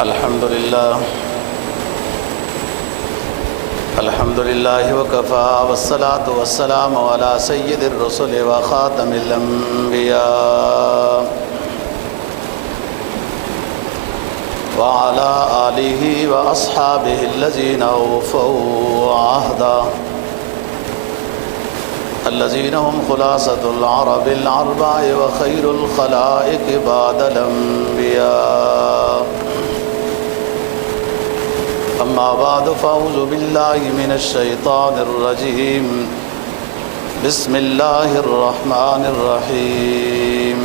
الحمد لله وكفى والصلاة والسلام على سيد الرسل وخاتم الأنبياء وعلى آله وأصحابه الذين أوفوا عهدا الذين هم خلاصة العرب الأربع وخير الخلائق بعد الأنبياء. أما بعد فأعوذ بالله من الشيطان الرجيم. بسم الله الرحمن الرحيم.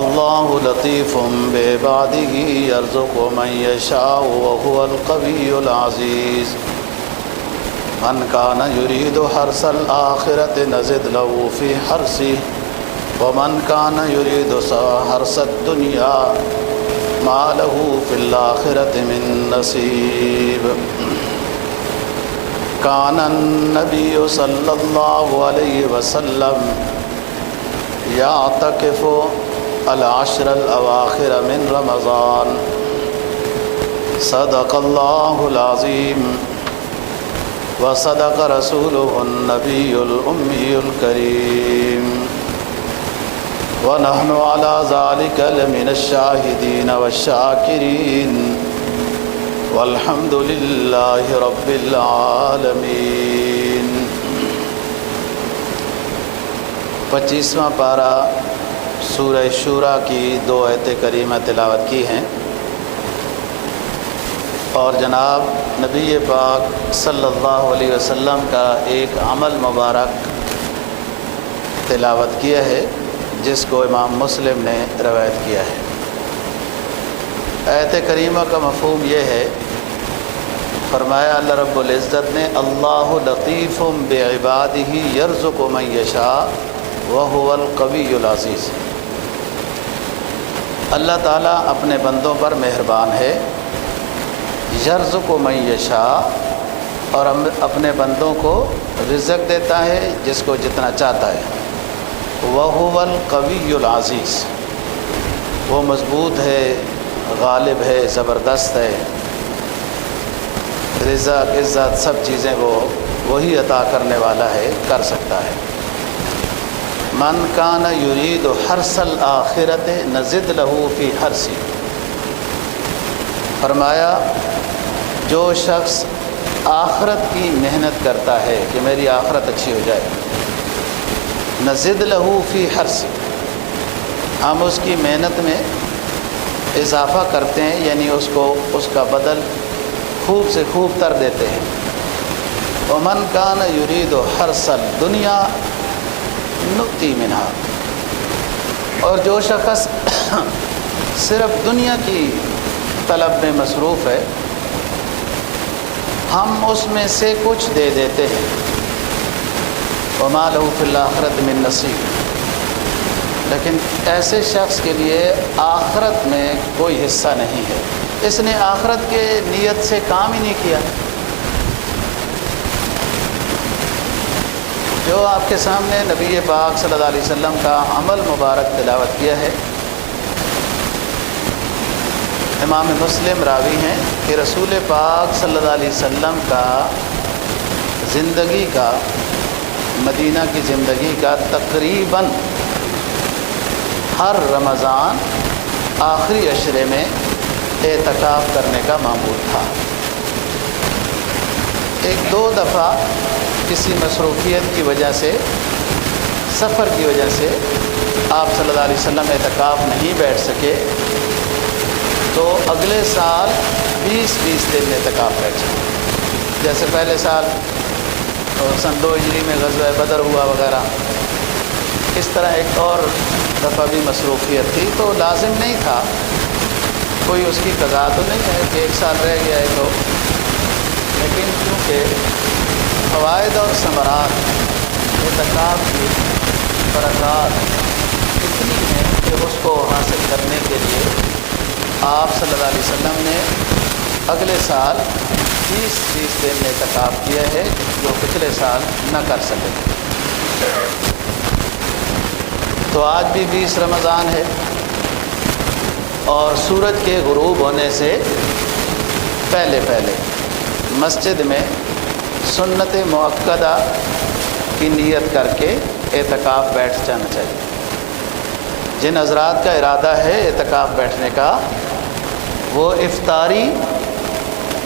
الله لطيف بعباده يرزق من يشاء وهو القوي العزيز. من كان يريد حرث الآخرة نزد له في حرثه ومن كان يريد حرث الدنيا ما له في الآخرة من نصيب. كان النبي صلى الله عليه وسلم يعتكف العشر الأواخر من رمضان. صدق الله العظيم وصدق رسوله النبي الأمي الكريم ونحن على ذلك لمن الشاهدين والشاكرين والحمد لله رب العالمين. 25واں پارہ سورہ شورى کی 2 آیتیں کریمہ تلاوت کی ہیں اور جناب نبی پاک صلی اللہ علیہ وسلم کا ایک عمل مبارک تلاوت کیا ہے جس کو امام مسلم نے روایت کیا ہے. آیت کریمہ کا مفہوم یہ ہے، فرمایا اللہ رب العزت نے اللہ لطیف بعبادہ یرزق من یشاء وہو القوی العزیز. اللہ تعالیٰ اپنے بندوں پر مہربان ہے، یرزق من یشاء، اور اپنے بندوں کو رزق دیتا ہے جس کو جتنا چاہتا ہے. وَهُوَ الْقَوِيُّ الْعَزِيزُ، وہ مضبوط ہے، غالب ہے، زبردست ہے. رزق، عزت، سب چیزیں وہی عطا کرنے والا ہے، کر سکتا ہے. من کان یرید حرث الآخرۃ نزد لہ فی حرثہ، فرمایا جو شخص آخرت کی محنت کرتا ہے کہ میری آخرت اچھی ہو جائے، نزد لہ فی حرثہ، ہم اس کی محنت میں اضافہ کرتے ہیں، یعنی اس کا بدل خوب سے خوب تر دیتے ہیں. ومن کان یرید حرث الدنیا نؤتی منہا، اور جو شخص صرف دنیا کی طلب میں مصروف ہے ہم اس میں سے کچھ دے دیتے ہیں. وما لہ فی الآخرۃ من نصیب، لیکن ایسے شخص کے لیے آخرت میں کوئی حصہ نہیں ہے، اس نے آخرت کے نیت سے کام ہی نہیں کیا. جو آپ کے سامنے نبی پاک صلی اللہ علیہ وسلم کا عمل مبارک تلاوت کیا ہے، امام مسلم راوی ہیں کہ رسول پاک صلی اللہ علیہ وسلم کا زندگی کا، مدینہ کی زندگی کا تقریباً ہر رمضان آخری عشرے میں اعتکاف کرنے کا معمول تھا. 1-2 دفعہ کسی مصروفیت کی وجہ سے، سفر کی وجہ سے آپ صلی اللہ علیہ وسلم اعتکاف نہیں بیٹھ سکے، تو اگلے سال 20 دن اعتکاف بیٹھے. جیسے پہلے سال سن 2 ہجری میں غزوہ بدر ہوا وغیرہ، اس طرح ایک اور دفعہ بھی مصروفیت تھی تو لازم نہیں تھا، کوئی اس کی قضا تو نہیں ہے کہ 1 سال رہ گیا ہے تو، لیکن کیونکہ فوائد اور ثمرات اعتکاف کی برکات اتنی ہیں کہ اس کو حاصل کرنے کے لیے آپ صلی اللہ علیہ وسلم نے اگلے سال 20 دن اعتکاف کیا ہے جو پچھلے سال نہ کر سکے. تو آج بھی 20 رمضان ہے اور سورج کے غروب ہونے سے پہلے پہلے مسجد میں سنت مؤکدہ کی نیت کر کے اعتکاف بیٹھ جانا چاہیے۔ جن حضرات کا ارادہ ہے اعتکاف بیٹھنے کا وہ افطاری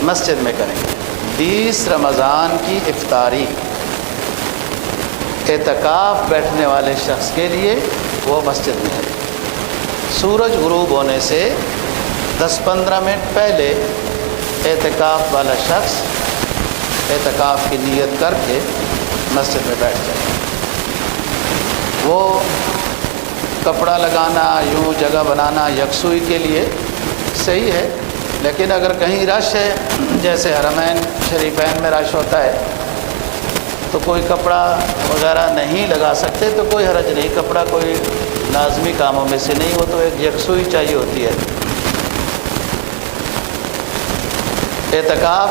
مسجد میں کریں گے۔ 20 رمضان کی افطاری اعتکاف بیٹھنے والے شخص کے لیے وہ مسجد میں ہے۔ سورج غروب ہونے سے 10-15 منٹ پہلے اعتکاف والا شخص اعتکاف کی نیت کر کے مسجد میں بیٹھ جائے۔ وہ کپڑا لگانا، یوں جگہ بنانا یکسوئی کے لیے صحیح ہے، لیکن اگر کہیں رش ہے جیسے حرمین شریفین میں رش ہوتا ہے تو کوئی کپڑا وغیرہ نہیں لگا سکتے تو کوئی حرج نہیں، کپڑا کوئی لازمی کاموں میں سے نہیں، وہ تو ایک یکسوئی چاہیے ہوتی ہے۔ اعتکاف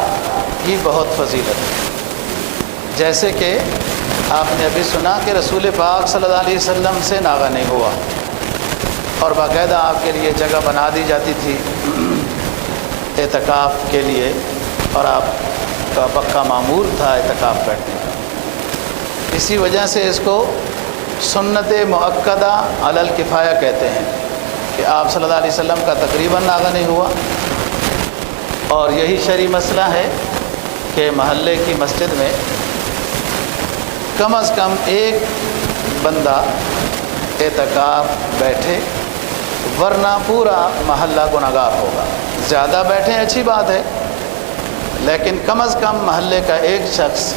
کی بہت فضیلت ہے، جیسے کہ آپ نے ابھی سنا کہ رسول پاک صلی اللہ علیہ وسلم سے ناغہ نہیں ہوا اور باقاعدہ آپ کے لیے جگہ بنا دی جاتی تھی اعتکاف کے لیے، اور آپ کا پکا معمول تھا اعتکاف بیٹھنے کا۔ اسی وجہ سے اس کو سنت مؤکدہ علی الکفایہ کہتے ہیں کہ آپ صلی اللہ علیہ وسلم کا تقریباً ناغہ نہیں ہوا، اور یہی شرعی مسئلہ ہے کہ محلے کی مسجد میں کم از کم ایک بندہ اعتکاف بیٹھے، ورنہ پورا محلہ گنہگار ہوگا۔ زیادہ بیٹھیں اچھی بات ہے، لیکن کم از کم محلے کا ایک شخص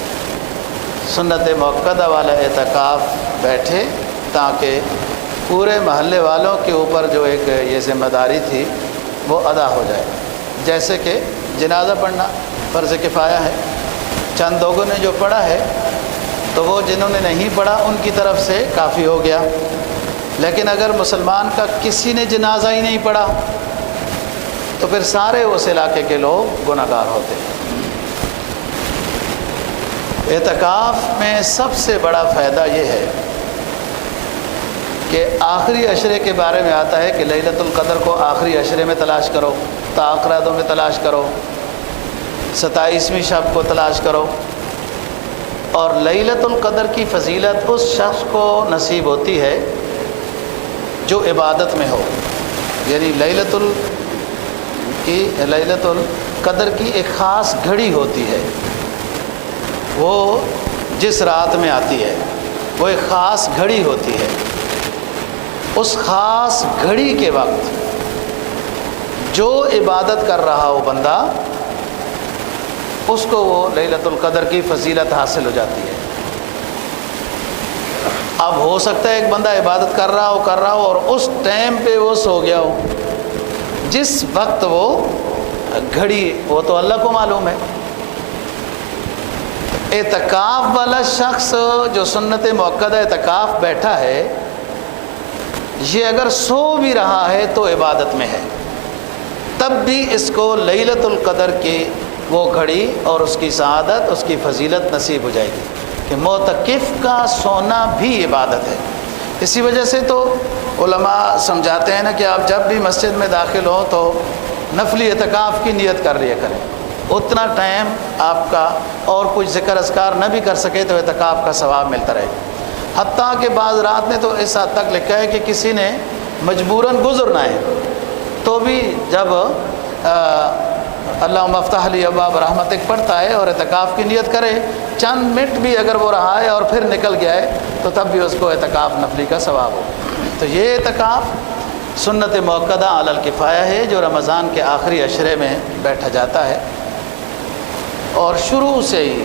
سنت مؤکدہ والا اعتکاف بیٹھے تاکہ پورے محلے والوں کے اوپر جو ایک یہ ذمہ داری تھی وہ ادا ہو جائے۔ جیسے کہ جنازہ پڑھنا فرض کفایہ ہے، چند لوگوں نے جو پڑھا ہے تو وہ جنہوں نے نہیں پڑھا ان کی طرف سے کافی ہو گیا، لیکن اگر مسلمان کا کسی نے جنازہ ہی نہیں پڑھا تو پھر سارے اس علاقے کے لوگ گنہگار ہوتے ہیں۔ اعتکاف میں سب سے بڑا فائدہ یہ ہے کہ آخری عشرے کے بارے میں آتا ہے کہ لیلۃ القدر کو آخری عشرے میں تلاش کرو، تاخراتوں میں تلاش کرو، 27ویں شب کو تلاش کرو، اور لیلۃ القدر کی فضیلت اس شخص کو نصیب ہوتی ہے جو عبادت میں ہو، یعنی لیلۃ القدر کی ایک خاص گھڑی ہوتی ہے، وہ جس رات میں آتی ہے وہ ایک خاص گھڑی ہوتی ہے، اس خاص گھڑی کے وقت جو عبادت کر رہا ہو بندہ اس کو وہ لیلۃ القدر کی فضیلت حاصل ہو جاتی ہے۔ اب ہو سکتا ہے ایک بندہ عبادت کر رہا ہو اور اس ٹائم پہ وہ سو گیا ہو، جس وقت وہ گھڑی، وہ تو اللہ کو معلوم ہے۔ اعتکاف والا شخص جو سنت مؤکدہ اعتکاف بیٹھا ہے، یہ اگر سو بھی رہا ہے تو عبادت میں ہے، تب بھی اس کو لیلۃ القدر کی وہ گھڑی اور اس کی سعادت، اس کی فضیلت نصیب ہو جائے گی کہ معتکف کا سونا بھی عبادت ہے۔ اسی وجہ سے تو علماء سمجھاتے ہیں نا کہ آپ جب بھی مسجد میں داخل ہوں تو نفلی اعتکاف کی نیت کر لیا کریں، اتنا ٹائم آپ کا اور کچھ ذکر اذکار نہ بھی کر سکے تو اعتکاف کا ثواب ملتا رہے۔ حتیٰ کہ بعض رات نے تو اس حد تک لکھا ہے کہ کسی نے مجبوراً گزرنا ہے تو بھی جب اللہم افتح لی ابواب رحمتک پڑھتا ہے اور اعتکاف کی نیت کرے، چند منٹ بھی اگر وہ رہا ہے اور پھر نکل گیا ہے تو تب بھی اس کو اعتکاف نفلی کا ثواب ہو۔ تو یہ اعتکاف سنت مؤکدہ علی الکفایہ ہے جو رمضان کے آخری عشرے میں بیٹھا جاتا ہے، اور شروع سے ہی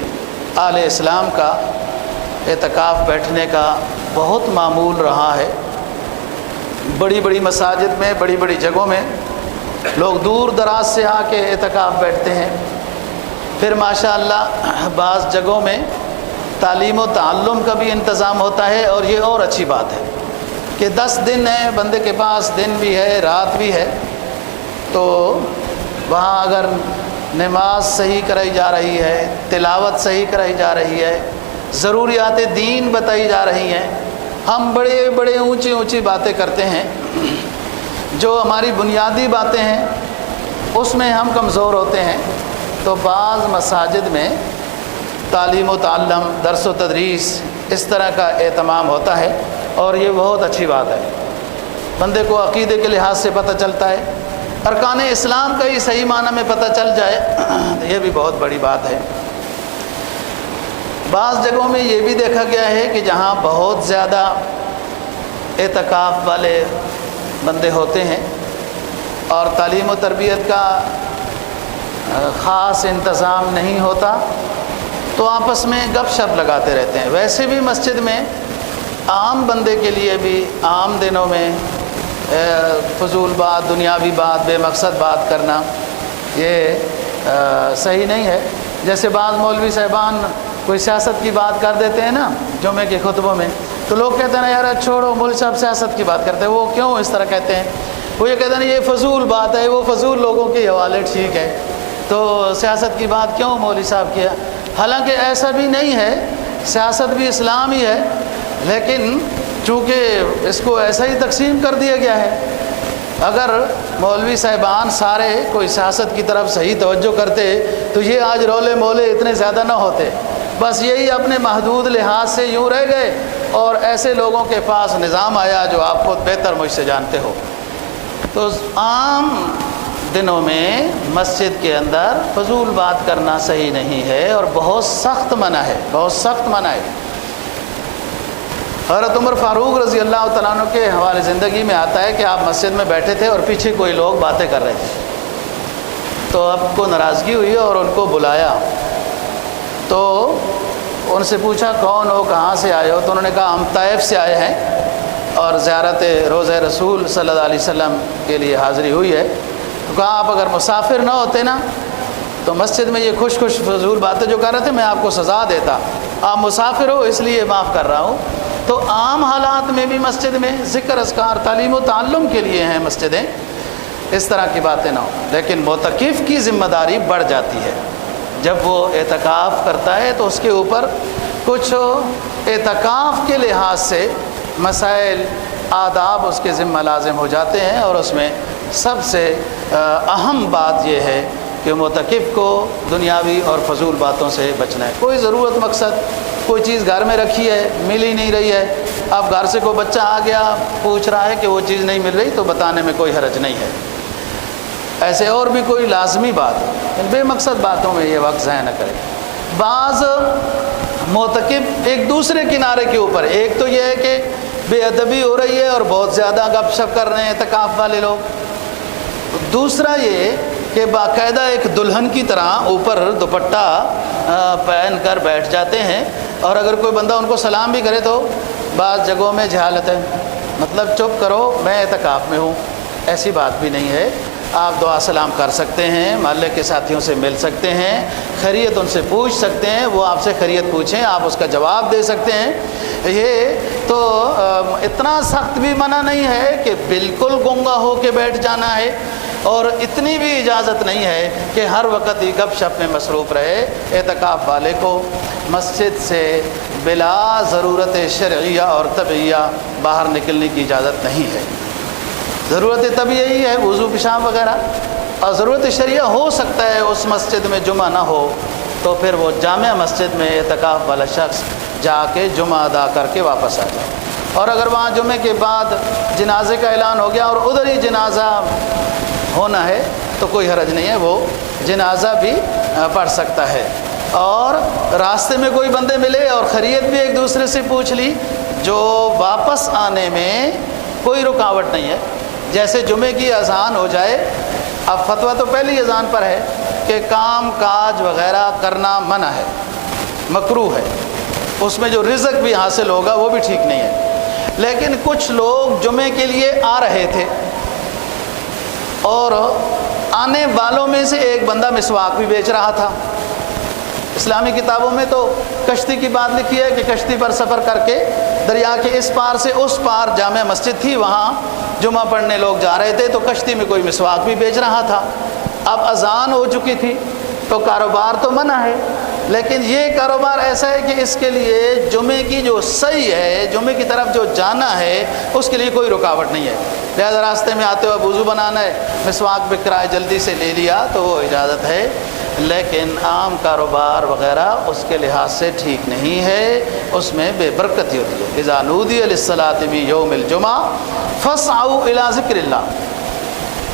اہل اسلام کا اعتکاف بیٹھنے کا بہت معمول رہا ہے۔ بڑی بڑی مساجد میں، بڑی بڑی جگہوں میں لوگ دور دراز سے آ کے اعتکاف بیٹھتے ہیں۔ پھر ماشاءاللہ بعض جگہوں میں تعلیم و تعلم کا بھی انتظام ہوتا ہے، اور یہ اور اچھی بات ہے کہ 10 دن ہے بندے کے پاس، دن بھی ہے رات بھی ہے، تو وہاں اگر نماز صحیح کرائی جا رہی ہے، تلاوت صحیح کرائی جا رہی ہے، ضروریات دین بتائی جا رہی ہیں، ہم بڑے بڑے اونچی اونچی باتیں کرتے ہیں جو ہماری بنیادی باتیں ہیں اس میں ہم کمزور ہوتے ہیں، تو بعض مساجد میں تعلیم و تعلم، درس و تدریس اس طرح کا اہتمام ہوتا ہے، اور یہ بہت اچھی بات ہے۔ بندے کو عقیدے کے لحاظ سے پتہ چلتا ہے، ارکان اسلام کا ہی صحیح معنی میں پتہ چل جائے تو یہ بھی بہت بڑی بات ہے۔ بعض جگہوں میں یہ بھی دیکھا گیا ہے کہ جہاں بہت زیادہ اعتکاف والے بندے ہوتے ہیں اور تعلیم و تربیت کا خاص انتظام نہیں ہوتا، تو آپس میں گپ شپ لگاتے رہتے ہیں۔ ویسے بھی مسجد میں عام بندے کے لیے بھی عام دنوں میں فضول بات، دنیاوی بات، بے مقصد بات کرنا یہ صحیح نہیں ہے۔ جیسے بعض مولوی صاحبان کوئی سیاست کی بات کر دیتے ہیں نا جمعے کے خطبوں میں، تو لوگ کہتے ہیں یار چھوڑو، مولوی صاحب سیاست کی بات کرتے ہیں۔ وہ کیوں اس طرح کہتے ہیں؟ وہ یہ کہتے ہیں یہ فضول بات ہے، وہ فضول لوگوں کے حوالے ٹھیک ہے، تو سیاست کی بات کیوں مولوی صاحب کیا؟ حالانکہ ایسا بھی نہیں ہے، سیاست بھی اسلام ہی ہے، لیکن چونکہ اس کو ایسا ہی تقسیم کر دیا گیا ہے۔ اگر مولوی صاحبان سارے کوئی سیاست کی طرف صحیح توجہ کرتے تو یہ آج رولے مولے اتنے زیادہ نہ ہوتے، بس یہی اپنے محدود لحاظ سے یوں رہ گئے، اور ایسے لوگوں کے پاس نظام آیا جو آپ خود بہتر مجھ سے جانتے ہو۔ تو عام دنوں میں مسجد کے اندر فضول بات کرنا صحیح نہیں ہے، اور بہت سخت منع ہے، بہت سخت منع ہے۔ حضرت عمر فاروق رضی اللہ تعالیٰ عنہ کے حوالے زندگی میں آتا ہے کہ آپ مسجد میں بیٹھے تھے اور پیچھے کوئی لوگ باتیں کر رہے تھے، تو آپ کو ناراضگی ہوئی اور ان کو بلایا، تو ان سے پوچھا کون ہو، کہاں سے آئے ہو؟ تو انہوں نے کہا ہم طائف سے آئے ہیں اور زیارت روضہ رسول صلی اللہ علیہ وسلم کے لیے حاضری ہوئی ہے۔ تو کہا آپ اگر مسافر نہ ہوتے نا تو مسجد میں یہ خوش فضول باتیں جو کر رہے تھے میں آپ کو سزا دیتا، آپ مسافر ہو اس لیے معاف کر رہا ہوں۔ تو عام حالات میں بھی مسجد میں ذکر اذکار، تعلیم و تعلم کے لیے ہیں مسجدیں، اس طرح کی باتیں نہ ہوں۔ لیکن معتکف کی ذمہ داری بڑھ جاتی ہے، جب وہ اعتکاف کرتا ہے تو اس کے اوپر کچھ اعتکاف کے لحاظ سے مسائل، آداب اس کے ذمہ لازم ہو جاتے ہیں، اور اس میں سب سے اہم بات یہ ہے کہ معتکف کو دنیاوی اور فضول باتوں سے بچنا ہے۔ کوئی ضرورت مقصد کوئی چیز گھر میں رکھی ہے، مل ہی نہیں رہی ہے، اب گھر سے کوئی بچہ آ گیا پوچھ رہا ہے کہ وہ چیز نہیں مل رہی، تو بتانے میں کوئی حرج نہیں ہے۔ ایسے اور بھی کوئی لازمی بات، بے مقصد باتوں میں یہ وقت ضائع نہ کرے۔ بعض معتکف ایک دوسرے کنارے کے اوپر، ایک تو یہ ہے کہ بے ادبی ہو رہی ہے اور بہت زیادہ گپ شپ کر رہے ہیں اعتکاف والے لوگ، دوسرا یہ کہ باقاعدہ ایک دلہن کی طرح اوپر دوپٹہ پہن کر بیٹھ جاتے ہیں، اور اگر کوئی بندہ ان کو سلام بھی کرے تو بعض جگہوں میں جہالت ہے، مطلب چپ کرو میں اعتکاف میں ہوں، ایسی بات بھی نہیں ہے۔ آپ دعا سلام کر سکتے ہیں، محلے کے ساتھیوں سے مل سکتے ہیں، خیریت ان سے پوچھ سکتے ہیں، وہ آپ سے خیریت پوچھیں آپ اس کا جواب دے سکتے ہیں۔ یہ تو اتنا سخت بھی منع نہیں ہے کہ بالکل گنگا ہو کے بیٹھ جانا ہے، اور اتنی بھی اجازت نہیں ہے کہ ہر وقت ہی گپ شپ میں مصروف رہے۔ اعتکاف والے کو مسجد سے بلا ضرورت شرعیہ اور طبعیہ باہر نکلنے کی اجازت نہیں ہے۔ ضرورت طبعی ہی ہے وضو پیشاب وغیرہ، اور ضرورت شرعیہ ہو سکتا ہے اس مسجد میں جمعہ نہ ہو تو پھر وہ جامع مسجد میں اعتکاف والا شخص جا کے جمعہ ادا کر کے واپس آ جائے، اور اگر وہاں جمعے کے بعد جنازے کا اعلان ہو گیا اور ادھر ہی جنازہ ہونا ہے تو کوئی حرج نہیں ہے، وہ جنازہ بھی پڑھ سکتا ہے۔ اور راستے میں کوئی بندے ملے اور خیریت بھی ایک دوسرے سے پوچھ لی، جو واپس آنے میں کوئی رکاوٹ نہیں ہے۔ جیسے جمعے کی اذان ہو جائے، اب فتویٰ تو پہلی اذان پر ہے کہ کام کاج وغیرہ کرنا منع ہے، مکروہ ہے، اس میں جو رزق بھی حاصل ہوگا وہ بھی ٹھیک نہیں ہے۔ لیکن کچھ لوگ جمعے کے لیے آ رہے تھے، اور آنے والوں میں سے ایک بندہ مسواک بھی بیچ رہا تھا۔ اسلامی کتابوں میں تو کشتی کی بات لکھی ہے کہ کشتی پر سفر کر کے دریا کے اس پار سے اس پار جامع مسجد تھی، وہاں جمعہ پڑھنے لوگ جا رہے تھے، تو کشتی میں کوئی مسواک بھی بیچ رہا تھا۔ اب اذان ہو چکی تھی تو کاروبار تو منع ہے، لیکن یہ کاروبار ایسا ہے کہ اس کے لیے جمعے کی جو سعی ہے، جمعے کی طرف جو جانا ہے، اس کے لیے کوئی رکاوٹ نہیں ہے۔ لہذا راستے میں آتے ہوئے وضو بنانا ہے، مسواک بکرا ہے جلدی سے لے لیا تو وہ اجازت ہے، لیکن عام کاروبار وغیرہ اس کے لحاظ سے ٹھیک نہیں ہے، اس میں بے برکتی ہوتی ہے۔ اذا نودی للصلاۃ من یوم الجمعہ فاسعوا الی ذکر اللہ۔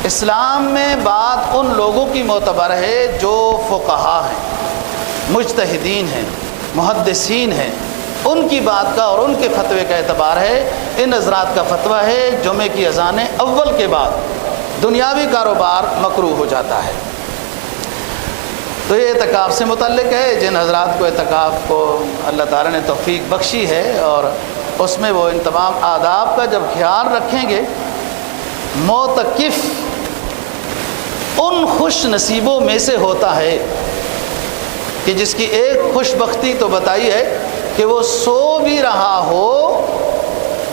اسلام میں بات ان لوگوں کی معتبر ہے جو فقہا ہیں، مجتہدین ہیں، محدثین ہیں، ان کی بات کا اور ان کے فتوے کا اعتبار ہے۔ ان حضرات کا فتویٰ ہے جمعے کی اذانیں اول کے بعد دنیاوی کاروبار مکروہ ہو جاتا ہے۔ تو یہ اعتکاف سے متعلق ہے۔ جن حضرات کو اعتکاف کو اللہ تعالیٰ نے توفیق بخشی ہے اور اس میں وہ ان تمام آداب کا جب خیال رکھیں گے، معتکف ان خوش نصیبوں میں سے ہوتا ہے کہ جس کی ایک خوش بختی تو بتائی ہے کہ وہ سو بھی رہا ہو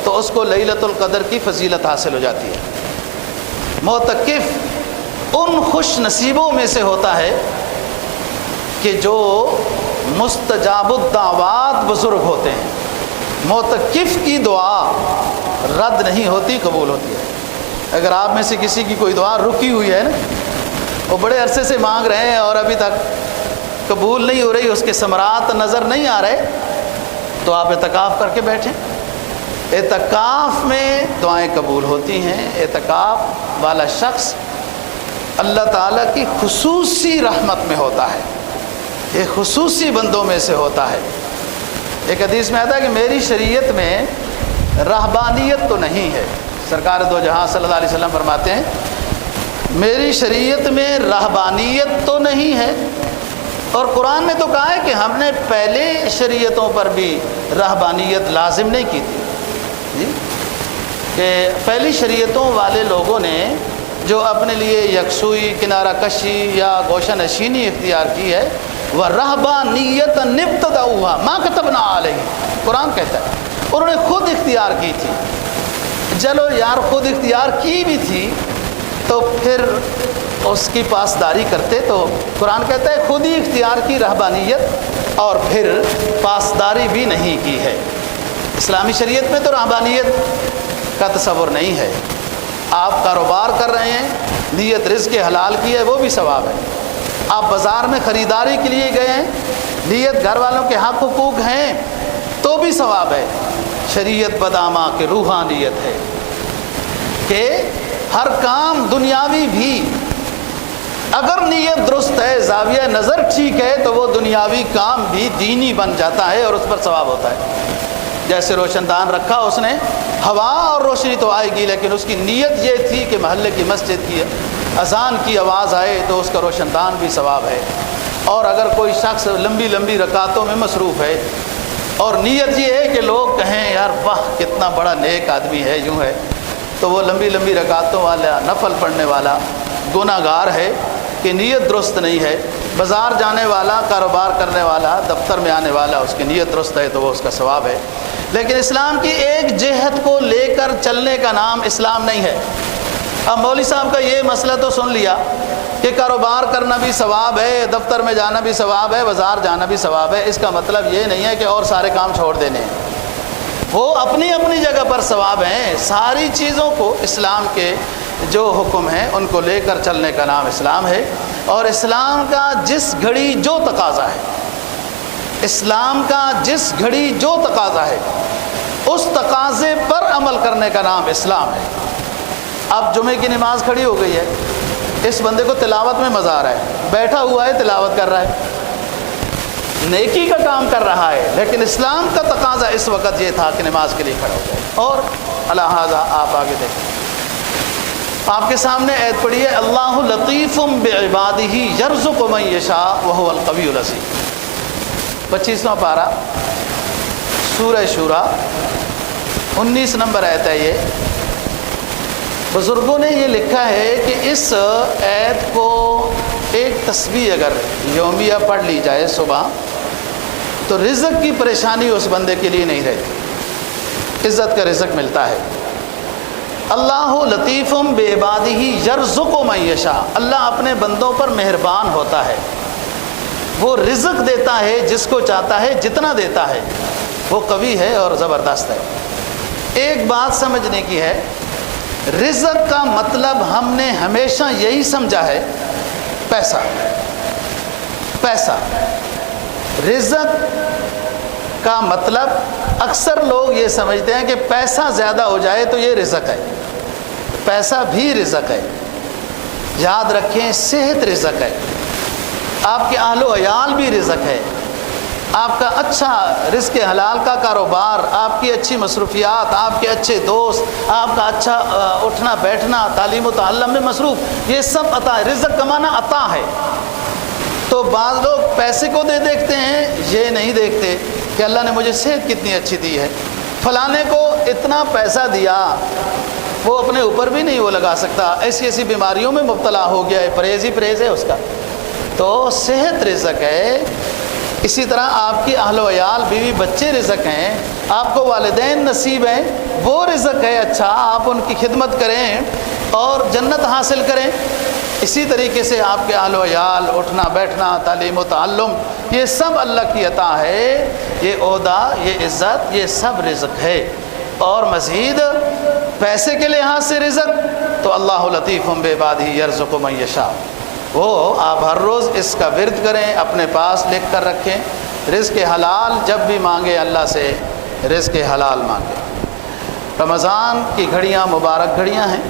تو اس کو لیلۃ القدر کی فضیلت حاصل ہو جاتی ہے۔ معتکف ان خوش نصیبوں میں سے ہوتا ہے کہ جو مستجاب الدعوات بزرگ ہوتے ہیں۔ معتکف کی دعا رد نہیں ہوتی، قبول ہوتی ہے۔ اگر آپ میں سے کسی کی کوئی دعا رکی ہوئی ہے نا، وہ بڑے عرصے سے مانگ رہے ہیں اور ابھی تک قبول نہیں ہو رہی، اس کے ثمرات نظر نہیں آ رہے، تو آپ اعتکاف کر کے بیٹھیں۔ اعتکاف میں دعائیں قبول ہوتی ہیں۔ اعتکاف والا شخص اللہ تعالیٰ کی خصوصی رحمت میں ہوتا ہے، یہ خصوصی بندوں میں سے ہوتا ہے۔ ایک حدیث میں آتا ہے کہ میری شریعت میں رہبانیت تو نہیں ہے۔ سرکار دو جہاں صلی اللہ علیہ وسلم فرماتے ہیں میری شریعت میں رہبانیت تو نہیں ہے، اور قرآن نے تو کہا ہے کہ ہم نے پہلے شریعتوں پر بھی رہبانیت لازم نہیں کی تھی، جی، کہ پہلی شریعتوں والے لوگوں نے جو اپنے لیے یکسوئی، کنارہ کشی یا گوشہ نشینی اختیار کی ہے، وَرَهْبَانِيَّةً ابْتَدَعُوهَا مَا كَتَبْنَا عَلَيْهِمْ، قرآن کہتا ہے انہوں نے خود اختیار کی تھی۔ چلو یار، خود اختیار کی بھی تھی تو پھر اس کی پاسداری کرتے، تو قرآن کہتا ہے خود ہی اختیار کی رہبانیت اور پھر پاسداری بھی نہیں کی ہے۔ اسلامی شریعت میں تو رہبانیت کا تصور نہیں ہے۔ آپ کاروبار کر رہے ہیں، نیت رزق حلال کی ہے، وہ بھی ثواب ہے۔ آپ بازار میں خریداری کے لیے گئے ہیں، نیت گھر والوں کے حق حقوق ہیں، تو بھی ثواب ہے۔ شریعت بدامہ کہ روحانیت ہے کہ ہر کام دنیاوی بھی اگر نیت درست ہے، زاویہ نظر ٹھیک ہے، تو وہ دنیاوی کام بھی دینی بن جاتا ہے اور اس پر ثواب ہوتا ہے۔ جیسے روشن دان رکھا اس نے، ہوا اور روشنی تو آئے گی، لیکن اس کی نیت یہ تھی کہ محلے کی مسجد کی اذان کی آواز آئے تو اس کا روشن دان بھی ثواب ہے۔ اور اگر کوئی شخص لمبی لمبی رکعتوں میں مصروف ہے اور نیت یہ ہے کہ لوگ کہیں یار واہ کتنا بڑا نیک آدمی ہے، یوں ہے، تو وہ لمبی لمبی رکعتوں والا، نفل پڑھنے والا گناہ گار ہے کہ نیت درست نہیں ہے۔ بازار جانے والا، کاروبار کرنے والا، دفتر میں آنے والا، اس کی نیت درست ہے تو وہ اس کا ثواب ہے۔ لیکن اسلام کی ایک جہت کو لے کر چلنے کا نام اسلام نہیں ہے۔ اب مولوی صاحب کا یہ مسئلہ تو سن لیا کہ کاروبار کرنا بھی ثواب ہے، دفتر میں جانا بھی ثواب ہے، بازار جانا بھی ثواب ہے، اس کا مطلب یہ نہیں ہے کہ اور سارے کام چھوڑ دینے ہیں۔ وہ اپنی اپنی جگہ پر ثواب ہیں۔ ساری چیزوں کو اسلام کے جو حکم ہیں ان کو لے کر چلنے کا نام اسلام ہے، اور اسلام کا جس گھڑی جو تقاضا ہے، اسلام کا جس گھڑی جو تقاضا ہے، اس تقاضے پر عمل کرنے کا نام اسلام ہے۔ اب جمعے کی نماز کھڑی ہو گئی ہے، اس بندے کو تلاوت میں مزہ آ رہا ہے، بیٹھا ہوا ہے تلاوت کر رہا ہے، نیکی کا کام کر رہا ہے، لیکن اسلام کا تقاضا اس وقت یہ تھا کہ نماز کے لیے کھڑا ہو جائے۔ اور لہٰذا آپ آگے دیکھیں، آپ کے سامنے آیت پڑھی ہے اللہ لطیف بعبادہ یرزق من یشاء وہو القوی العزیز، 25واں پارہ سورہ شورى 19 نمبر آیت ہے یہ۔ بزرگوں نے یہ لکھا ہے کہ اس آیت کو ایک تسبیح اگر یومیہ پڑھ لی جائے صبح تو رزق کی پریشانی اس بندے کے لیے نہیں رہتی، عزت کا رزق ملتا ہے۔ اللہ لطیف بعبادہ یرزق من یشاء، اللہ اپنے بندوں پر مہربان ہوتا ہے، وہ رزق دیتا ہے جس کو چاہتا ہے، جتنا دیتا ہے، وہ قوی ہے اور زبردست ہے۔ ایک بات سمجھنے کی ہے رزق کا مطلب ہم نے ہمیشہ یہی سمجھا ہے پیسہ، پیسہ۔ رزق کا مطلب اکثر لوگ یہ سمجھتے ہیں کہ پیسہ زیادہ ہو جائے تو یہ رزق ہے۔ پیسہ بھی رزق ہے، یاد رکھیں، صحت رزق ہے، آپ کے اہل و عیال بھی رزق ہے، آپ کا اچھا رزق حلال کا کاروبار، آپ کی اچھی مصروفیات، آپ کے اچھے دوست، آپ کا اچھا اٹھنا بیٹھنا، تعلیم و تعلم میں مصروف، یہ سب عطا ہے۔ رزق کمانا عطا ہے۔ تو بعض لوگ پیسے کو دیکھتے ہیں، یہ نہیں دیکھتے کہ اللہ نے مجھے صحت کتنی اچھی دی ہے، فلانے کو اتنا پیسہ دیا، وہ اپنے اوپر بھی نہیں وہ لگا سکتا، ایسی ایسی بیماریوں میں مبتلا ہو گیا ہے، پرہیز ہی پرہیز ہے اس کا۔ تو صحت رزق ہے۔ اسی طرح آپ کی اہل و عیال، بیوی بچے رزق ہیں، آپ کو والدین نصیب ہیں، وہ رزق ہے اچھا، آپ ان کی خدمت کریں اور جنت حاصل کریں۔ اسی طریقے سے آپ کے اہل و عیال، اٹھنا بیٹھنا، تعلیم و تعلم، یہ سب اللہ کی عطا ہے، یہ عہدہ، یہ عزت، یہ سب رزق ہے۔ اور مزید پیسے کے لحاظ سے رزق تو اللہ لطیف بعبادہ یرزق من یشاء، وہ آپ ہر روز اس کا ورد کریں، اپنے پاس لکھ کر رکھیں، رزق حلال جب بھی مانگے اللہ سے رزق حلال مانگے۔ رمضان کی گھڑیاں مبارک گھڑیاں ہیں،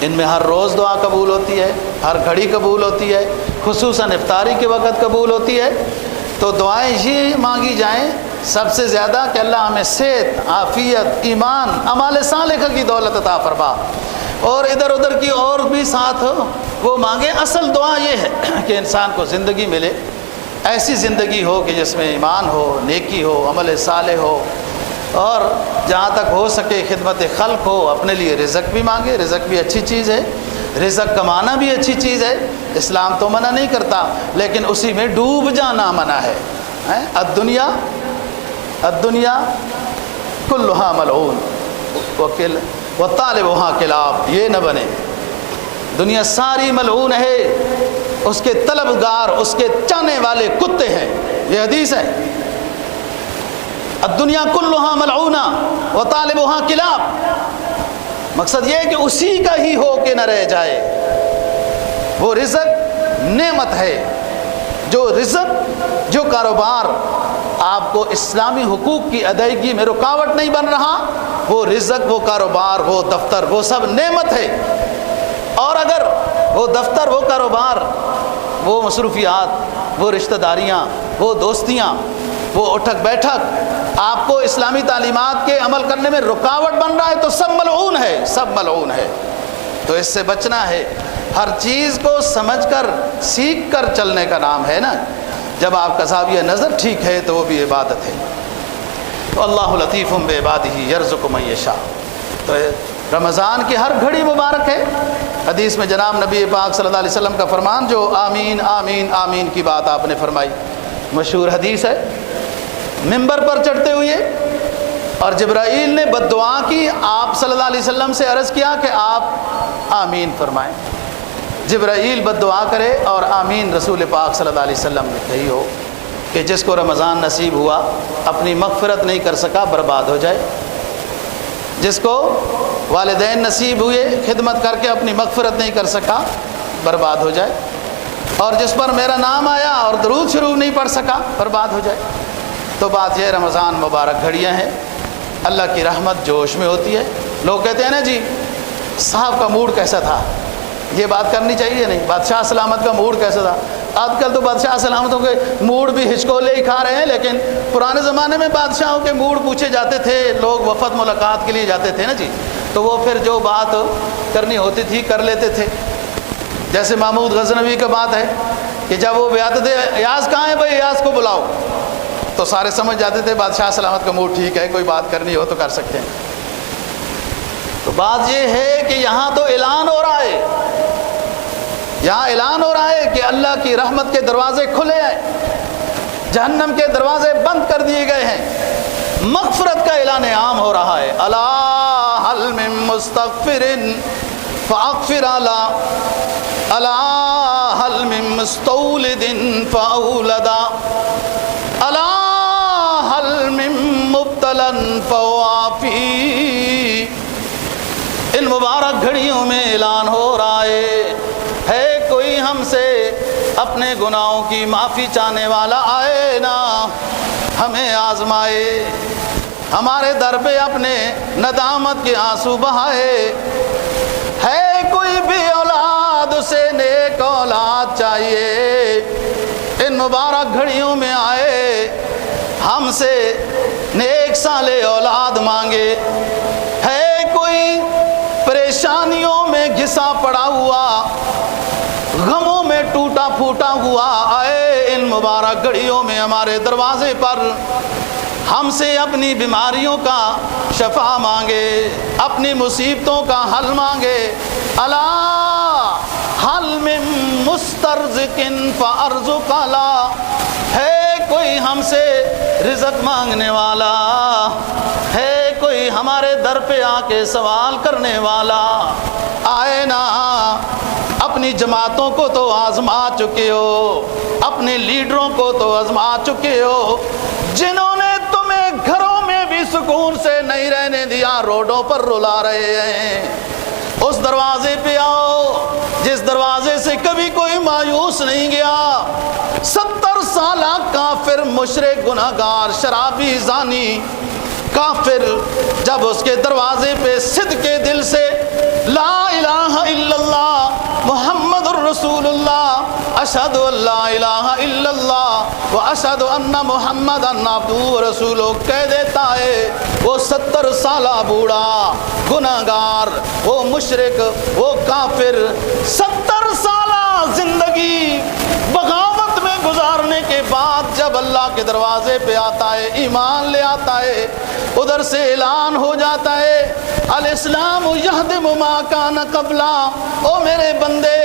ان میں ہر روز دعا قبول ہوتی ہے، ہر گھڑی قبول ہوتی ہے، خصوصاً افطاری کے وقت قبول ہوتی ہے۔ تو دعائیں یہ مانگی جائیں سب سے زیادہ کہ اللہ ہمیں صحت، عافیت، ایمان، اعمال صالحہ کی دولت عطا فرما، اور ادھر ادھر کی اور بھی ساتھ وہ مانگیں۔ اصل دعا یہ ہے کہ انسان کو زندگی ملے، ایسی زندگی ہو کہ جس میں ایمان ہو، نیکی ہو، عمل صالح ہو، اور جہاں تک ہو سکے خدمت خلق ہو۔ اپنے لیے رزق بھی مانگے، رزق بھی اچھی چیز ہے، رزق کمانا بھی اچھی چیز ہے، اسلام تو منع نہیں کرتا، لیکن اسی میں ڈوب جانا منع ہے۔ الدنیا کلھا ملعون وطالبھا کلاب، یہ نہ بنے۔ دنیا ساری ملعون ہے، اس کے طلبگار، اس کے چاہنے والے کتے ہیں، یہ حدیث ہے۔ الدنیا کلھا ملعونہ وطالبھا کلاب، مقصد یہ ہے کہ اسی کا ہی ہو کے نہ رہ جائے۔ وہ رزق نعمت ہے، جو رزق، جو کاروبار آپ کو اسلامی حقوق کی ادائیگی میں رکاوٹ نہیں بن رہا، وہ رزق، وہ کاروبار، وہ دفتر، وہ سب نعمت ہے۔ اور اگر وہ دفتر، وہ کاروبار، وہ مصروفیات، وہ رشتہ داریاں، وہ دوستیاں، وہ اٹھک بیٹھک آپ کو اسلامی تعلیمات کے عمل کرنے میں رکاوٹ بن رہا ہے تو سب ملعون ہے، سب ملعون ہے۔ تو اس سے بچنا ہے۔ ہر چیز کو سمجھ کر، سیکھ کر چلنے کا نام ہے نا۔ جب آپ کا زاویہ نظر ٹھیک ہے تو وہ بھی عبادت ہے۔ تو اللہ لطیف بعبادہ یرزق من یشاء۔ تو رمضان کی ہر گھڑی مبارک ہے۔ حدیث میں جناب نبی پاک صلی اللہ علیہ وسلم کا فرمان، جو آمین آمین آمین کی بات آپ نے فرمائی، مشہور حدیث ہے، منبر پر چڑھتے ہوئے اور جبرائیل نے بد دعا کی، آپ صلی اللہ علیہ وسلم سے عرض کیا کہ آپ آمین فرمائیں۔ جبرائیل بد دعا کرے اور آمین رسول پاک صلی اللہ علیہ وسلم نے کہی ہو کہ جس کو رمضان نصیب ہوا اپنی مغفرت نہیں کر سکا، برباد ہو جائے۔ جس کو والدین نصیب ہوئے، خدمت کر کے اپنی مغفرت نہیں کر سکا، برباد ہو جائے۔ اور جس پر میرا نام آیا اور درود شروع نہیں پڑھ سکا، برباد ہو جائے۔ تو بات یہ، رمضان مبارک گھڑیاں ہیں، اللہ کی رحمت جوش میں ہوتی ہے۔ لوگ کہتے ہیں نا جی صاحب کا موڈ کیسا تھا، یہ بات کرنی چاہیے نہیں، بادشاہ سلامت کا موڈ کیسا تھا۔ آج کل تو بادشاہ سلامتوں کے موڈ بھی ہچکولے ہی کھا رہے ہیں، لیکن پرانے زمانے میں بادشاہوں کے موڈ پوچھے جاتے تھے، لوگ وفد ملاقات کے لیے جاتے تھے نا جی، تو وہ پھر جو بات کرنی ہوتی تھی کر لیتے تھے۔ جیسے محمود غزنوی کا بات ہے کہ جب وہ بیاتے تھے، ایاز کہاں ہے بھائی، ایاز کو بلاؤ، تو سارے سمجھ جاتے تھے بادشاہ سلامت کا موڈ ٹھیک ہے، کوئی بات کرنی ہو تو کر سکتے ہیں۔ تو بات یہ ہے کہ یہاں تو اعلان ہو رہا ہے، یہاں اعلان ہو رہا ہے کہ اللہ کی رحمت کے دروازے کھلے ہیں، جہنم کے دروازے بند کر دیے گئے ہیں، مغفرت کا اعلان عام ہو رہا ہے۔ الا هل من مستغفر فاغفر له، الا هل من مستولد فاولدا، الا هل من مبتلا فوافی۔ ان مبارک گھڑیوں میں اعلان ہو رہا ہے کوئی ہم سے اپنے گناہوں کی معافی چاہنے والا آئے نا ہمیں آزمائے، ہمارے در پہ اپنے ندامت کے آنسو بہائے۔ ہے کوئی بھی اولاد اسے نیک اولاد چاہیے، ان مبارک گھڑیوں میں آئے ہم سے نیک صالح اولاد مانگے۔ ہے کوئی پریشانیوں میں گھسا پڑا ہوا، غموں میں ٹوٹا پھوٹا ہوا، آئے ان مبارک گھڑیوں میں ہمارے دروازے پر ہم سے اپنی بیماریوں کا شفا مانگے، اپنی مصیبتوں کا حل مانگے۔ الا حل من مسترزق فارزق لا، ہے کوئی ہم سے رزق مانگنے والا، ہے کوئی ہمارے در پہ آ کے سوال کرنے والا، آئے نا اپنی جماعتوں کو تو آزما چکے ہو، اپنے لیڈروں کو تو آزما چکے ہو، جنہوں نے تمہیں گھروں میں بھی سکون سے نہیں رہنے دیا، روڈوں پر رلا رہے ہیں۔ اس دروازے پہ آؤ جس دروازے سے کبھی کوئی مایوس نہیں گیا۔ 70 سالہ کافر، مشرک، گناہگار، شرابی، زانی کافر جب اس کے دروازے پہ صدق کے دل سے لا الہ الا اللہ محمد الرسول اللہ اشہد ان لا الہ الا اللہ و اشہد ان محمد عبدہ ورسولہ کہہ دیتا ہے، وہ 70 سالہ بوڑھا گناہگار، وہ مشرک، وہ کافر 70 سالہ زندگی بغاوت میں گزارنے کے بعد جب اللہ کے دروازے پہ آتا ہے، ایمان لے آتا ہے، ادھر سے اعلان ہو جاتا ہے الاسلام یہدم ما کان قبلا، او میرے بندے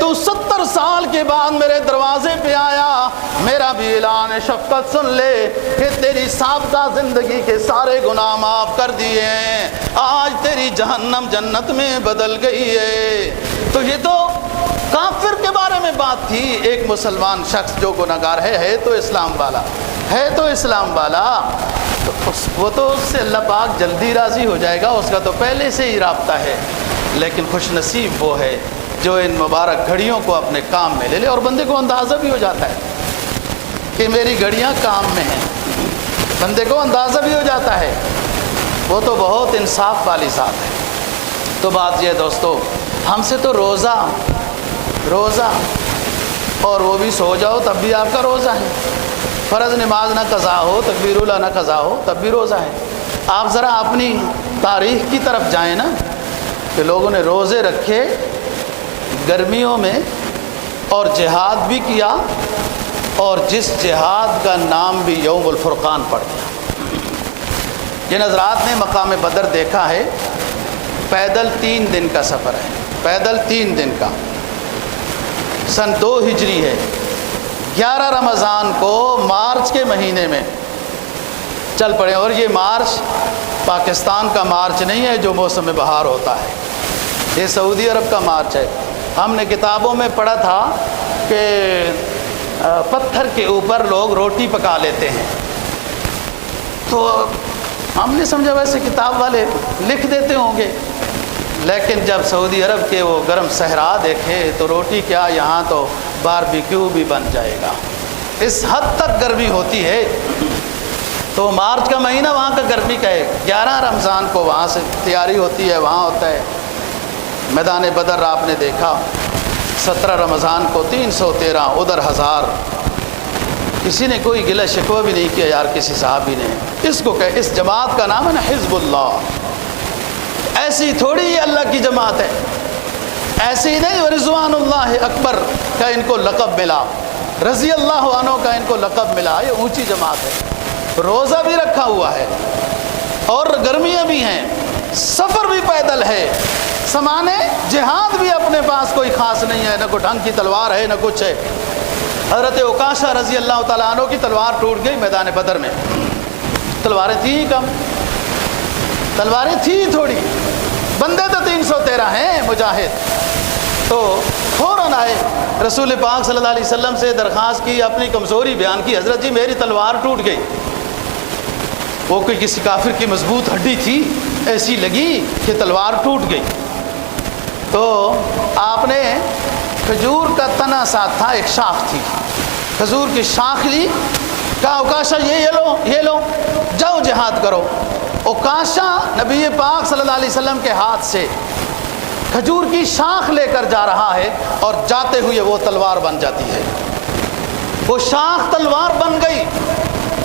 تو 70 سال کے بعد میرے دروازے پہ آیا، میرا بھی اعلان شفقت سن لے کہ تیری سابقہ زندگی کے سارے گناہ معاف کر دیے ہیں، آج تیری جہنم جنت میں بدل گئی ہے۔ تو یہ تو کافر کے بارے میں بات تھی۔ ایک مسلمان شخص جو گناہگار ہے تو اسلام والا ہے، تو اسلام والا وہ تو اس سے اللہ پاک جلدی راضی ہو جائے گا، اس کا تو پہلے سے ہی رابطہ ہے۔ لیکن خوش نصیب وہ ہے جو ان مبارک گھڑیوں کو اپنے کام میں لے لے، اور بندے کو اندازہ بھی ہو جاتا ہے کہ میری گھڑیاں کام میں ہیں، بندے کو اندازہ بھی ہو جاتا ہے، وہ تو بہت انصاف والی ذات ہے۔ تو بات یہ دوستو، ہم سے تو روزہ اور وہ بھی سو جاؤ تب بھی آپ کا روزہ ہے، فرض نماز نہ قضا ہو، تکبیر الاولیٰ نہ قضا ہو تب بھی روزہ ہے۔ آپ ذرا اپنی تاریخ کی طرف جائیں نا کہ لوگوں نے روزے رکھے گرمیوں میں اور جہاد بھی کیا، اور جس جہاد کا نام بھی یوم الفرقان پڑ گیا۔ جن حضرات نے مقام بدر دیکھا ہے، پیدل 3 دن کا سفر ہے، پیدل 3 دن کا، سن 2 ہجری ہے، 11 رمضان کو مارچ کے مہینے میں چل پڑے، اور یہ مارچ پاکستان کا مارچ نہیں ہے جو موسم بہار ہوتا ہے، یہ سعودی عرب کا مارچ ہے۔ ہم نے کتابوں میں پڑھا تھا کہ پتھر کے اوپر لوگ روٹی پکا لیتے ہیں، تو ہم نے سمجھا ویسے کتاب والے لکھ دیتے ہوں گے، لیکن جب سعودی عرب کے وہ گرم صحرا دیکھے تو روٹی کیا، یہاں تو باربیکیو بھی بن جائے گا، اس حد تک گرمی ہوتی ہے۔ تو مارچ کا مہینہ وہاں کا گرمی کا ہے، 11 رمضان کو وہاں سے تیاری ہوتی ہے، وہاں ہوتا ہے میدان بدر، آپ نے دیکھا 17 رمضان کو 313، ادھر 1000، کسی نے کوئی گلہ شکوہ بھی نہیں کیا یار کسی صحابی نے۔ اس کو کہ اس جماعت کا نام ہے نا حزب اللہ، ایسی تھوڑی یہ اللہ کی جماعت ہے، ایسی ہی نہیں، رضوان اللہ اکبر کا ان کو لقب ملا، رضی اللہ عنہ کا ان کو لقب ملا، یہ اونچی جماعت ہے۔ روزہ بھی رکھا ہوا ہے اور گرمیاں بھی ہیں، سفر بھی پیدل ہے، سمانے جہاد بھی اپنے پاس کوئی خاص نہیں ہے، نہ کوئی ڈھنگ کی تلوار ہے نہ کچھ ہے۔ حضرت عکاشہ رضی اللہ تعالیٰ عنہ کی تلوار ٹوٹ گئی میدان بدر میں، تلواریں تھیں ہی کم، تلواریں تھیں تھوڑی، بندے تو 313 ہیں مجاہد، تو فوراً آئے رسول پاک صلی اللہ علیہ وسلم سے درخواست کی، اپنی کمزوری بیان کی، حضرت جی میری تلوار ٹوٹ گئی۔ وہ کوئی کسی کافر کی مضبوط ہڈی تھی، ایسی لگی کہ تلوار ٹوٹ گئی۔ تو آپ نے کھجور کا تنا ساتھ تھا، ایک شاخ تھی، کھجور کی شاخ لی، کہا اوکاشا یہ لو جاؤ جہاد کرو۔ اوکاشا نبی پاک صلی اللہ علیہ وسلم کے ہاتھ سے کھجور کی شاخ لے کر جا رہا ہے، اور جاتے ہوئے وہ تلوار بن جاتی ہے، وہ شاخ تلوار بن گئی۔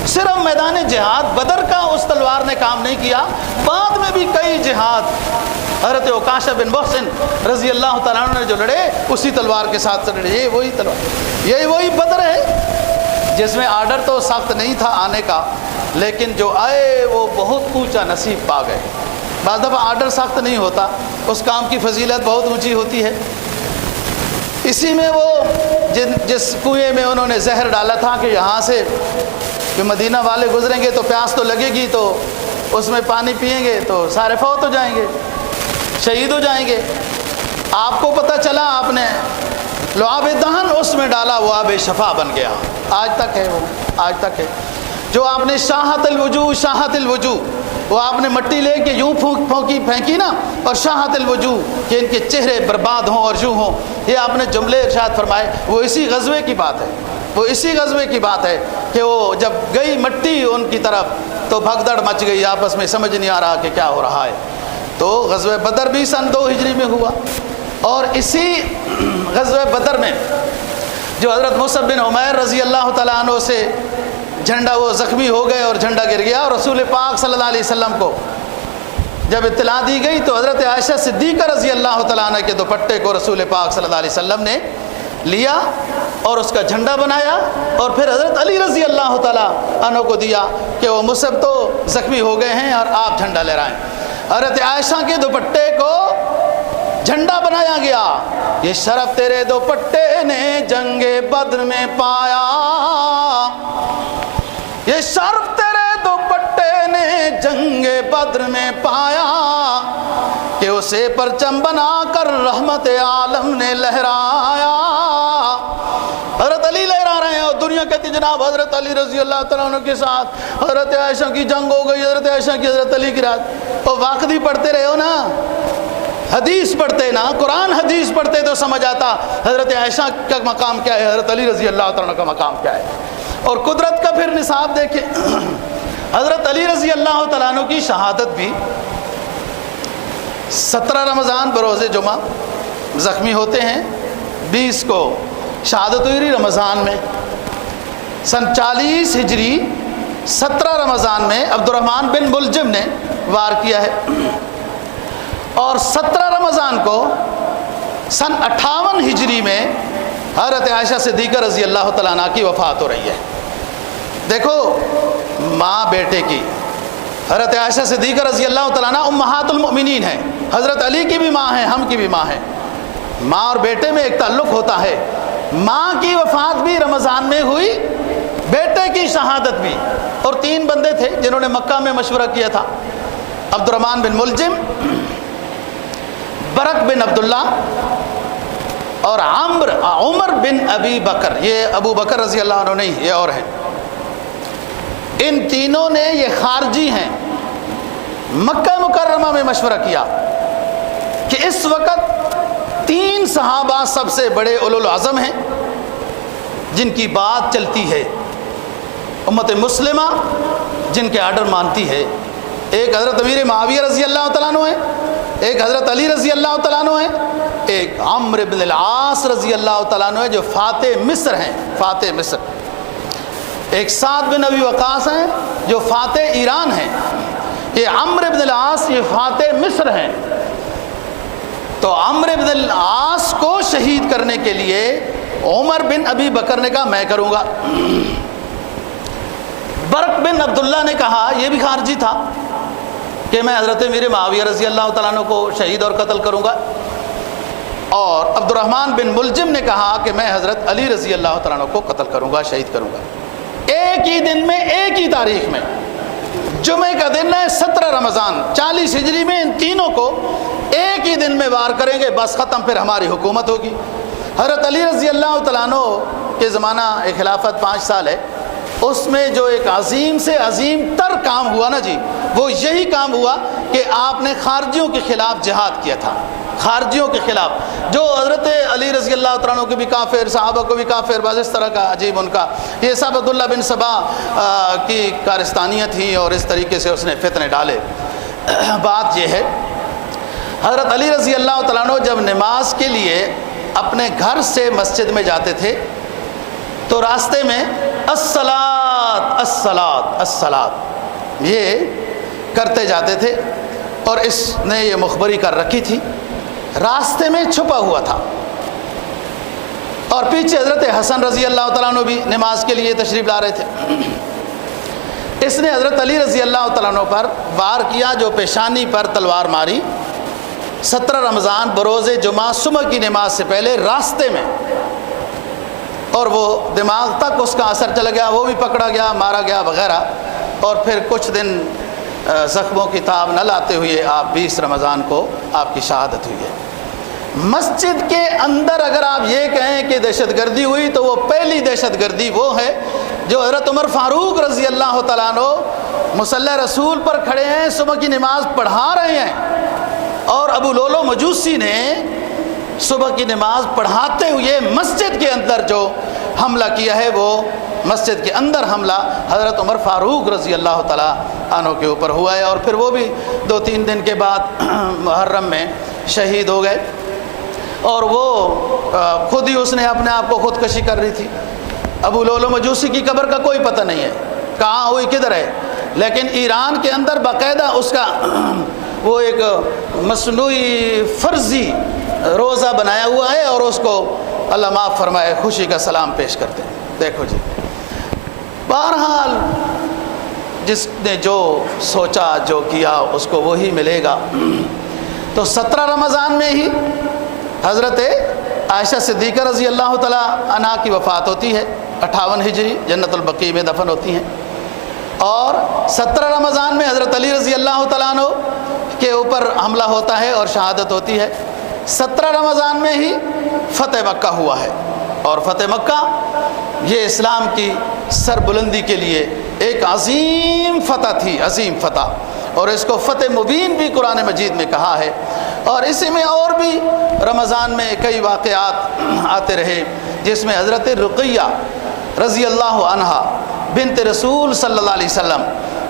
صرف میدان جہاد بدر کا اس تلوار نے کام نہیں کیا، بعد میں بھی کئی جہاد حضرت اوکاشا بن محسن رضی اللہ تعالیٰ عنہ نے جو لڑے اسی تلوار کے ساتھ لڑے۔ یہ وہی تلوار، یہ وہی بدر ہے جس میں آرڈر تو سخت نہیں تھا آنے کا، لیکن جو آئے وہ بہت اونچا نصیب پا گئے۔ بعض دفعہ آرڈر سخت نہیں ہوتا، اس کام کی فضیلت بہت اونچی ہوتی ہے۔ اسی میں وہ جس کنویں میں انہوں نے زہر ڈالا تھا کہ یہاں سے کہ مدینہ والے گزریں گے تو پیاس تو لگے گی، تو اس میں پانی پئیں گے تو سارے فوت ہو جائیں گے، شہید ہو جائیں گے۔ آپ کو پتہ چلا، آپ نے لعاب دہن اس میں ڈالا، وہ آب شفا بن گیا، آج تک ہے، وہ آج تک ہے۔ جو آپ نے شاہت الوجوہ وہ آپ نے مٹی لے کے یوں پھینکی نا، اور شاہت الوجوہ کہ ان کے چہرے برباد ہوں اور یوں ہوں، یہ آپ نے جملے ارشاد فرمائے، وہ اسی غزوے کی بات ہے، وہ اسی غزوے کی بات ہے کہ وہ جب گئی مٹی ان کی طرف تو بھگدڑ مچ گئی، آپس میں سمجھ نہیں آ رہا کہ کیا ہو رہا ہے۔ تو غزوہ بدر بھی سن 2 ہجری میں ہوا، اور اسی غزوہ بدر میں جو حضرت مصعب بن عمیر رضی اللہ تعالیٰ عنہ سے جھنڈا، وہ زخمی ہو گئے اور جھنڈا گر گیا، اور رسول پاک صلی اللہ علیہ وسلم کو جب اطلاع دی گئی تو حضرت عائشہ صدیقہ رضی اللہ تعالیٰ عنہ کے دوپٹے کو رسول پاک صلی اللہ علیہ وسلم نے لیا اور اس کا جھنڈا بنایا، اور پھر حضرت علی رضی اللہ تعالیٰ عنہ کو دیا کہ وہ مصعب تو زخمی ہو گئے ہیں اور آپ جھنڈا لہرائیں۔ حضرت عائشہ کے دوپٹے کو جھنڈا بنایا گیا، یہ شرف تیرے دوپٹے نے جنگ بدر میں پایا، یہ شرف تیرے دوپٹے نے جنگ بدر میں پایا، کہ اسے پرچم بنا کر رحمت عالم نے لہرایا۔ حضرت علی لہرا رہے ہیں اور دنیا کہتی جناب حضرت علی رضی اللہ تعالیٰ عنہ کے ساتھ حضرت عائشہ کی جنگ ہو گئی، حضرت عائشہ کی حضرت علی کی رات۔ اور واقعی پڑھتے رہے ہو نا، حدیث پڑھتے نا، قرآن حدیث پڑھتے تو سمجھ آتا حضرت عائشہ کا مقام کیا ہے، حضرت علی رضی اللہ تعالیٰ عنہ کا مقام کیا ہے۔ اور قدرت کا پھر نصاب دیکھیں، حضرت علی رضی اللہ تعالیٰ عنہ کی شہادت بھی 17 رمضان بروز جمعہ زخمی ہوتے ہیں، 20 کو شہادت ہوئی رمضان میں، سن 40 ہجری 17 رمضان میں عبد الرحمن بن ملجم نے وار کیا ہے، اور 17 رمضان کو سن 58 ہجری میں حضرت عائشہ صدیقہ رضی اللہ تعالیٰ عنہ کی وفات ہو رہی ہے۔ دیکھو ماں بیٹے کی، حضرت عائشہ صدیقہ رضی اللہ تعالیٰ عنہ امہات المؤمنین ہیں، حضرت علی کی بھی ماں ہیں، ہم کی بھی ماں ہیں، ماں اور بیٹے میں ایک تعلق ہوتا ہے۔ ماں کی وفات بھی رمضان میں ہوئی، بیٹے کی شہادت بھی، اور 3 بندے تھے جنہوں نے مکہ میں مشورہ کیا تھا، عبد الرحمن بن ملجم، برق بن عبداللہ، اور عمر بن ابی بکر۔ یہ ابو بکر رضی اللہ عنہ نہیں، یہ اور ہیں۔ ان تینوں نے، یہ خارجی ہیں، مکہ مکرمہ میں مشورہ کیا کہ اس وقت 3 صحابہ سب سے بڑے اولو العزم ہیں جن کی بات چلتی ہے، امت مسلمہ جن کے آرڈر مانتی ہے۔ ایک حضرت امیر معاویہ رضی اللہ تعالیٰ عنہ ہے، ایک حضرت علی رضی اللہ تعالیٰ عنہ ہے، ایک عمرو بن العاص رضی اللہ تعالیٰ عنہ ہے جو فاتح مصر ہیں، فاتح مصر۔ ایک سعد بن ابی وقاص ہیں جو فاتح ایران ہیں، یہ عمرو بن العاص یہ فاتح مصر ہیں۔ تو عمرو بن العاص کو شہید کرنے کے لیے عمر بن ابی بکر نے کہا میں کروں گا، برق بن عبداللہ نے کہا، یہ بھی خارجی تھا، کہ میں حضرت امیر معاویہ رضی اللہ تعالیٰ عنہ کو شہید اور قتل کروں گا، اور عبد الرحمن بن ملجم نے کہا کہ میں حضرت علی رضی اللہ تعالیٰ عنہ کو قتل کروں گا، شہید کروں گا۔ ایک ہی دن میں، ایک ہی تاریخ میں، جمعے کا دن ہے 17 رمضان 40 ہجری میں، ان تینوں کو ایک ہی دن میں وار کریں گے، بس ختم، پھر ہماری حکومت ہوگی۔ حضرت علی رضی اللہ تعالیٰ عنہ کے زمانہ خلافت 5 سال ہے، اس میں جو ایک عظیم سے عظیم تر کام ہوا نا جی، وہ یہی کام ہوا کہ آپ نے خارجیوں کے خلاف جہاد کیا تھا، خارجیوں کے خلاف، جو حضرت علی رضی اللہ عنہ کو بھی کافر، صحابہ کو بھی کافر، بعض اس طرح کا عجیب ان کا، یہ سب عبداللہ بن سبا کی کارستانیاں تھیں اور اس طریقے سے اس نے فتنے ڈالے۔ بات یہ ہے حضرت علی رضی اللہ تعالیٰ عنہ جب نماز کے لیے اپنے گھر سے مسجد میں جاتے تھے تو راستے میں الصلاۃ الصلاۃ الصلاۃ یہ کرتے جاتے تھے، اور اس نے یہ مخبری کر رکھی تھی، راستے میں چھپا ہوا تھا، اور پیچھے حضرت حسن رضی اللہ تعالیٰ عنہ بھی نماز کے لیے تشریف لا رہے تھے۔ اس نے حضرت علی رضی اللہ تعالیٰ عنہ پر وار کیا، جو پیشانی پر تلوار ماری۔ 17 رمضان بروز جمعہ صبح کی نماز سے پہلے راستے میں، اور وہ دماغ تک اس کا اثر چلا گیا، وہ بھی پکڑا گیا، مارا گیا وغیرہ، اور پھر کچھ دن زخموں کی تاب نہ لاتے ہوئے آپ 20 رمضان کو آپ کی شہادت ہوئی ہے۔ مسجد کے اندر اگر آپ یہ کہیں کہ دہشت گردی ہوئی تو وہ پہلی دہشت گردی وہ ہے جو حضرت عمر فاروق رضی اللہ تعالیٰ عنہ مصلی رسول پر کھڑے ہیں، صبح کی نماز پڑھا رہے ہیں، اور ابو لولو مجوسی نے صبح کی نماز پڑھاتے ہوئے مسجد کے اندر جو حملہ کیا ہے، وہ مسجد کے اندر حملہ حضرت عمر فاروق رضی اللہ تعالیٰ عنہ کے اوپر ہوا ہے، اور پھر وہ بھی 2-3 دن کے بعد محرم میں شہید ہو گئے، اور وہ خود ہی اس نے اپنے آپ کو خودکشی کر رہی تھی۔ ابو لولو مجوسی کی قبر کا کوئی پتہ نہیں ہے کہاں ہوئی، کدھر ہے، لیکن ایران کے اندر باقاعدہ اس کا وہ ایک مصنوعی فرضی روزہ بنایا ہوا ہے، اور اس کو اللہ معاف فرمائے خوشی کا سلام پیش کرتے ہیں۔ دیکھو جی، بہرحال جس نے جو سوچا جو کیا اس کو وہی ملے گا۔ تو 17 رمضان میں ہی حضرت عائشہ صدیقہ رضی اللہ تعالیٰ عنہا کی وفات ہوتی ہے، 58 ہجری جنت البقیع میں دفن ہوتی ہیں، اور 17 رمضان میں حضرت علی رضی اللہ تعالیٰ عنہ کے اوپر حملہ ہوتا ہے اور شہادت ہوتی ہے۔ 17 رمضان میں ہی فتح مکہ ہوا ہے، اور فتح مکہ یہ اسلام کی سربلندی کے لیے ایک عظیم فتح تھی، عظیم فتح، اور اس کو فتح مبین بھی قرآن مجید میں کہا ہے۔ اور اسی میں اور بھی رمضان میں کئی واقعات آتے رہے، جس میں حضرت رقیہ رضی اللہ عنہا بنت رسول صلی اللہ علیہ وسلم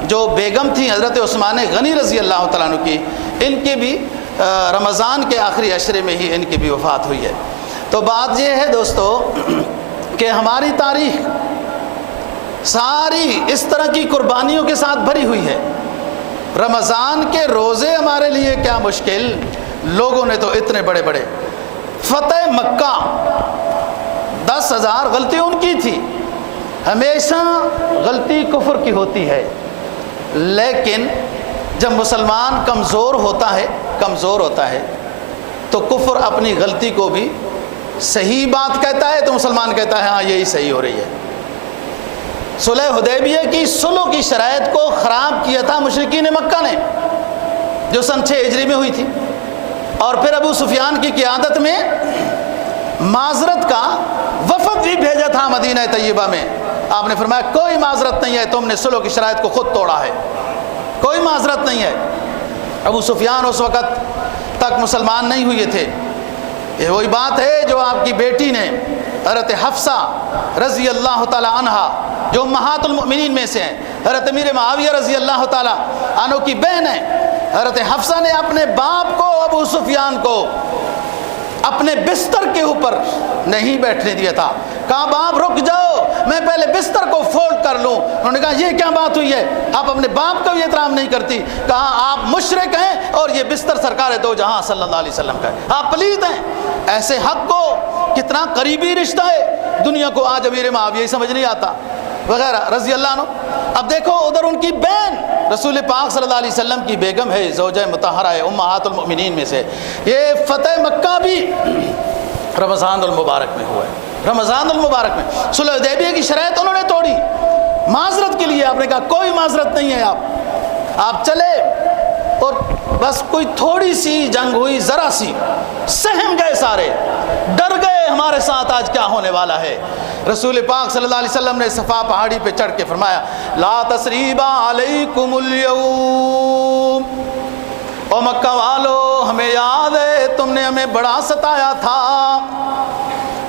جو بیگم تھی حضرت عثمان غنی رضی اللہ تعالیٰ عنہ کی، ان کی بھی رمضان کے آخری عشرے میں ہی ان کی بھی وفات ہوئی ہے۔ تو بات یہ ہے دوستو کہ ہماری تاریخ ساری اس طرح کی قربانیوں کے ساتھ بھری ہوئی ہے۔ رمضان کے روزے ہمارے لیے کیا مشکل، لوگوں نے تو اتنے بڑے بڑے، فتح مکہ 10,000 غلطی ان کی تھی، ہمیشہ غلطی کفر کی ہوتی ہے، لیکن جب مسلمان کمزور ہوتا ہے تو کفر اپنی غلطی کو بھی صحیح بات کہتا ہے، تو مسلمان کہتا ہے ہاں یہی صحیح ہو رہی ہے۔ صلح حدیبیہ کی صلح کی شرائط کو خراب کیا تھا مشرکین مکہ نے، جو سن 6 ہجری میں ہوئی تھی، اور پھر ابو سفیان کی قیادت میں معذرت کا وفد بھی بھیجا تھا مدینہ طیبہ میں۔ آپ نے فرمایا کوئی معذرت نہیں ہے، تم نے صلح کی شرائط کو خود توڑا ہے، کوئی معذرت نہیں ہے۔ ابو سفیان اس وقت تک مسلمان نہیں ہوئے تھے۔ یہ وہی بات ہے جو آپ کی بیٹی نے حضرت حفصہ رضی اللہ تعالی عنہا، جو امہات المؤمنین میں سے ہیں، حضرت امیر معاویہ رضی اللہ تعالی عنہ کی بہن ہے، حضرت حفصہ نے اپنے باپ کو ابو سفیان کو اپنے بستر کے اوپر نہیں بیٹھنے دیا تھا، کہا باپ رک جاؤ میں پہلے بستر کو فولڈ کر لوں۔ انہوں نے کہا یہ کیا بات ہوئی ہے، آپ اپنے باپ کا بھی احترام نہیں کرتی، کہا آپ مشرک ہیں اور یہ بستر سرکار دو جہاں صلی اللہ علیہ وسلم کا ہے، آپ پلید ہیں۔ ایسے حق کو کتنا قریبی رشتہ ہے، دنیا کو آج امیر معاویہ سمجھ نہیں آتا وغیرہ رضی اللہ عنہ۔ اب دیکھو ادھر ان کی بہن رسول پاک صلی اللہ علیہ وسلم کی بیگم ہے، زوجہ مطہرہ ہے، امہات المؤمنین میں سے۔ یہ فتح مکہ بھی رمضان المبارک میں ہوا ہے، رمضان المبارک میں۔ صلح حدیبیہ کی شرائط انہوں نے توڑی، معذرت کے لیے آپ نے کہا کوئی معذرت نہیں ہے، آپ چلے، اور بس کوئی تھوڑی سی جنگ ہوئی، ذرا سی، سہم گئے سارے، ڈر گئے ہمارے ساتھ آج کیا ہونے والا ہے۔ رسول پاک صلی اللہ علیہ وسلم نے صفا پہاڑی پہ چڑھ کے فرمایا لا تثریب علیکم اليوم، او مکہ والو ہمیں یاد ہے تم نے ہمیں بڑا ستایا تھا،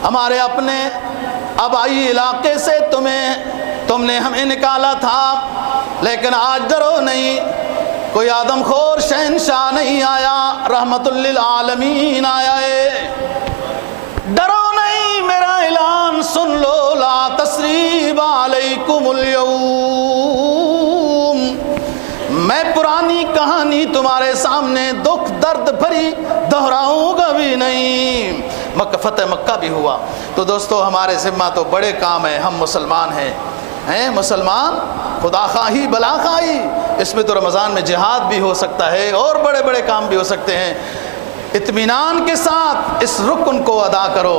ہمارے اپنے آبائی علاقے سے تم نے ہمیں نکالا تھا، لیکن آج ڈرو نہیں، کوئی آدم خور شہنشاہ نہیں آیا، رحمت للعالمین آیا ہے۔ ڈرو نہیں، میرا اعلان سن لو، لا تثریب علیکم اليوم، میں پرانی کہانی تمہارے سامنے دکھ درد بھری دہراؤں گا بھی نہیں۔ فتح مکہ بھی ہوا تو دوستو ہمارے ذمہ تو بڑے کام ہیں، ہم مسلمان ہیں مسلمان، خدا خواہی بلا خواہی، اس میں تو رمضان میں جہاد بھی ہو سکتا ہے اور بڑے بڑے کام بھی ہو سکتے ہیں۔ اطمینان کے ساتھ اس رکن کو ادا کرو،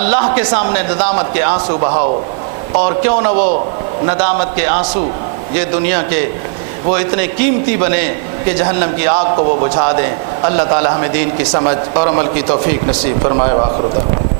اللہ کے سامنے ندامت کے آنسو بہاؤ، اور کیوں نہ وہ ندامت کے آنسو یہ دنیا کے وہ اتنے قیمتی بنے کہ جہنم کی آگ کو وہ بجھا دیں۔ اللہ تعالی ہمیں دین کی سمجھ اور عمل کی توفیق نصیب فرمائے۔ وآخر دعوانا